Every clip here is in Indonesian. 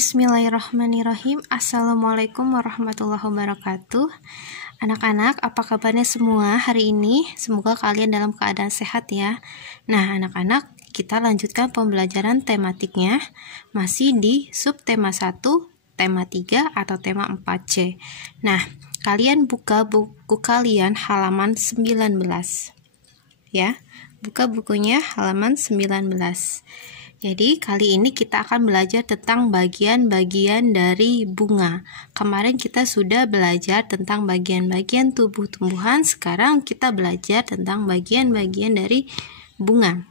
Bismillahirrahmanirrahim. Assalamualaikum warahmatullahi wabarakatuh. Anak-anak, apa kabarnya semua hari ini? Semoga kalian dalam keadaan sehat ya. Nah, anak-anak, kita lanjutkan pembelajaran tematiknya masih di subtema 1, tema 3 atau tema 4C. Nah, kalian buka buku kalian halaman 19. Ya, buka bukunya halaman 19. Jadi kali ini kita akan belajar tentang bagian-bagian dari bunga. Kemarin kita sudah belajar tentang bagian-bagian tubuh tumbuhan, sekarang kita belajar tentang bagian-bagian dari bunga.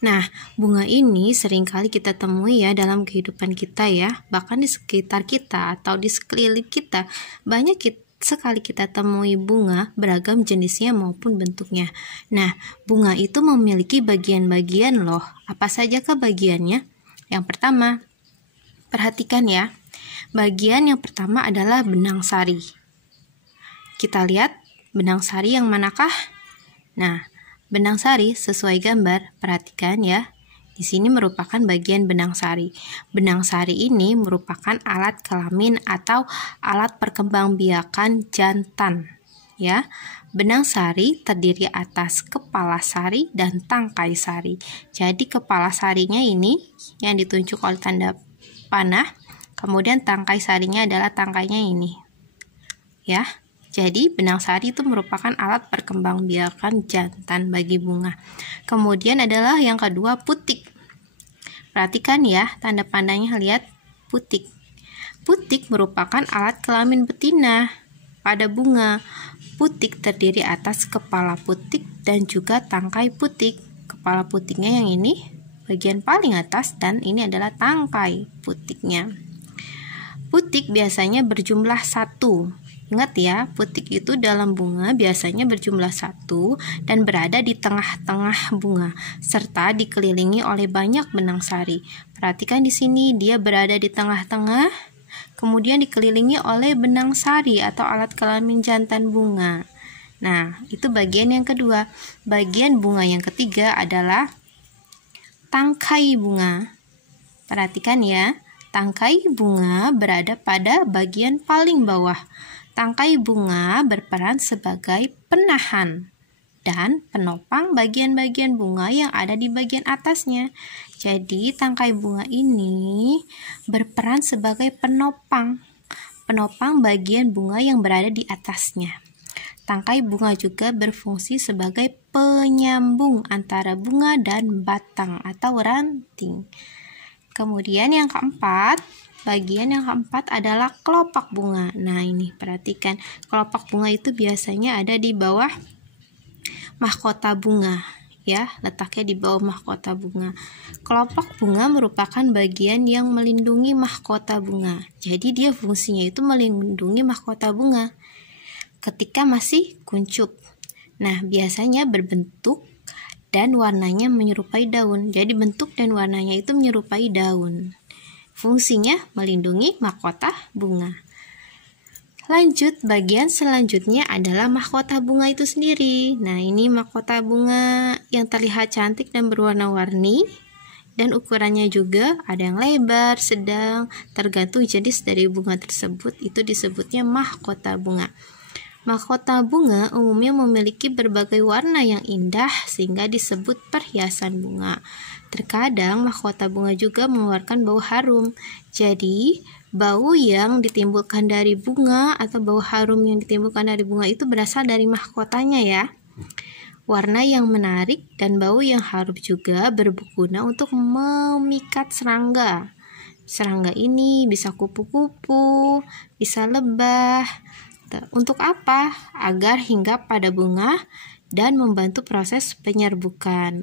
Nah, bunga ini seringkali kita temui ya dalam kehidupan kita ya, bahkan di sekitar kita atau di sekeliling kita banyak sekali kita temui bunga beragam jenisnya maupun bentuknya. Nah, bunga itu memiliki bagian-bagian loh. Apa sajakah bagiannya? Yang pertama, perhatikan ya. Bagian yang pertama adalah benang sari. Kita lihat benang sari yang manakah? Nah, benang sari sesuai gambar, perhatikan ya. Di sini merupakan bagian benang sari. Benang sari ini merupakan alat kelamin atau alat perkembangbiakan jantan. Ya, benang sari terdiri atas kepala sari dan tangkai sari. Jadi kepala sarinya ini yang ditunjuk oleh tanda panah, kemudian tangkai sarinya adalah tangkainya ini. Ya. Jadi benang sari itu merupakan alat perkembangbiakan jantan bagi bunga. Kemudian adalah yang kedua putik. Perhatikan ya, tanda pandangnya lihat putik. Putik merupakan alat kelamin betina pada bunga. Putik terdiri atas kepala putik dan juga tangkai putik. Kepala putiknya yang ini bagian paling atas dan ini adalah tangkai putiknya. Putik biasanya berjumlah 1. Ingat ya, putik itu dalam bunga biasanya berjumlah 1 dan berada di tengah-tengah bunga serta dikelilingi oleh banyak benang sari. Perhatikan di sini dia berada di tengah-tengah, kemudian dikelilingi oleh benang sari atau alat kelamin jantan bunga. Nah, itu bagian yang kedua. Bagian bunga yang ketiga adalah tangkai bunga. Perhatikan ya, tangkai bunga berada pada bagian paling bawah. Tangkai bunga berperan sebagai penahan dan penopang bagian-bagian bunga yang ada di bagian atasnya. Jadi tangkai bunga ini berperan sebagai penopang bagian bunga yang berada di atasnya. Tangkai bunga juga berfungsi sebagai penyambung antara bunga dan batang atau ranting. Kemudian yang keempat, bagian yang keempat adalah kelopak bunga. Nah, ini perhatikan, kelopak bunga itu biasanya ada di bawah mahkota bunga, ya, letaknya di bawah mahkota bunga. Kelopak bunga merupakan bagian yang melindungi mahkota bunga. Jadi dia fungsinya itu melindungi mahkota bunga ketika masih kuncup. Nah, biasanya berbentuk dan warnanya menyerupai daun. Jadi bentuk dan warnanya itu menyerupai daun. Fungsinya melindungi mahkota bunga. Lanjut, bagian selanjutnya adalah mahkota bunga itu sendiri. Nah, ini mahkota bunga yang terlihat cantik dan berwarna-warni. Dan ukurannya juga ada yang lebar, sedang, tergantung jenis dari bunga tersebut. Itu disebutnya mahkota bunga. Mahkota bunga umumnya memiliki berbagai warna yang indah sehingga disebut perhiasan bunga. Terkadang mahkota bunga juga mengeluarkan bau harum. Jadi, bau yang ditimbulkan dari bunga atau bau harum yang ditimbulkan dari bunga itu berasal dari mahkotanya ya. Warna yang menarik dan bau yang harum juga berguna untuk memikat serangga. Serangga ini bisa kupu-kupu, bisa lebah. Untuk apa? Agar hinggap pada bunga dan membantu proses penyerbukan.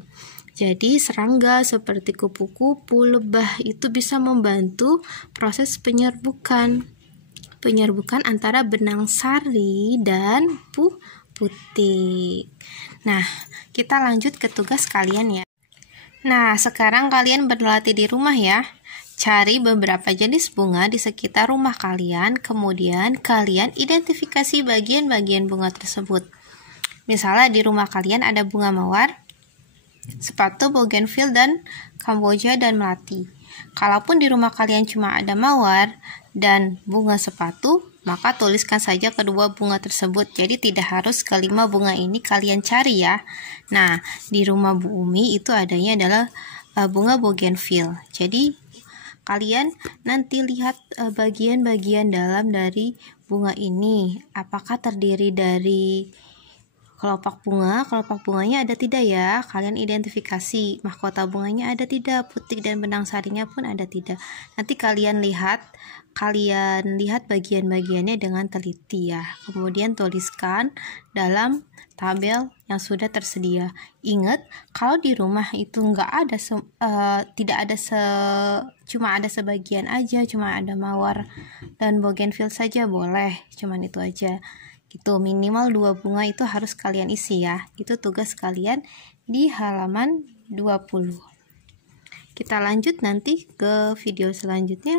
Jadi serangga seperti kupu-kupu, lebah itu bisa membantu proses penyerbukan antara benang sari dan putik. Nah, kita lanjut ke tugas kalian ya. Nah, sekarang kalian berlatih di rumah ya. Cari beberapa jenis bunga di sekitar rumah kalian, kemudian kalian identifikasi bagian-bagian bunga tersebut. Misalnya di rumah kalian ada bunga mawar, sepatu bougainville dan kamboja dan melati. Kalaupun di rumah kalian cuma ada mawar dan bunga sepatu, maka tuliskan saja kedua bunga tersebut. Jadi tidak harus kelima bunga ini kalian cari ya. Nah, di rumah Bu Umi itu adanya adalah bunga bougainville. Jadi kalian nanti lihat bagian-bagian dalam dari bunga ini. Apakah terdiri dari kelopak bunganya ada tidak ya? Kalian identifikasi. Mahkota bunganya ada tidak? Putik dan benang sarinya pun ada tidak? Nanti kalian lihat bagian-bagiannya dengan teliti ya. Kemudian tuliskan dalam tabel yang sudah tersedia. Ingat, kalau di rumah itu cuma ada sebagian aja, cuma ada mawar dan bougainville saja boleh, cuman itu aja. Gitu, minimal 2 bunga itu harus kalian isi ya. Itu tugas kalian di halaman 20. Kita lanjut nanti ke video selanjutnya.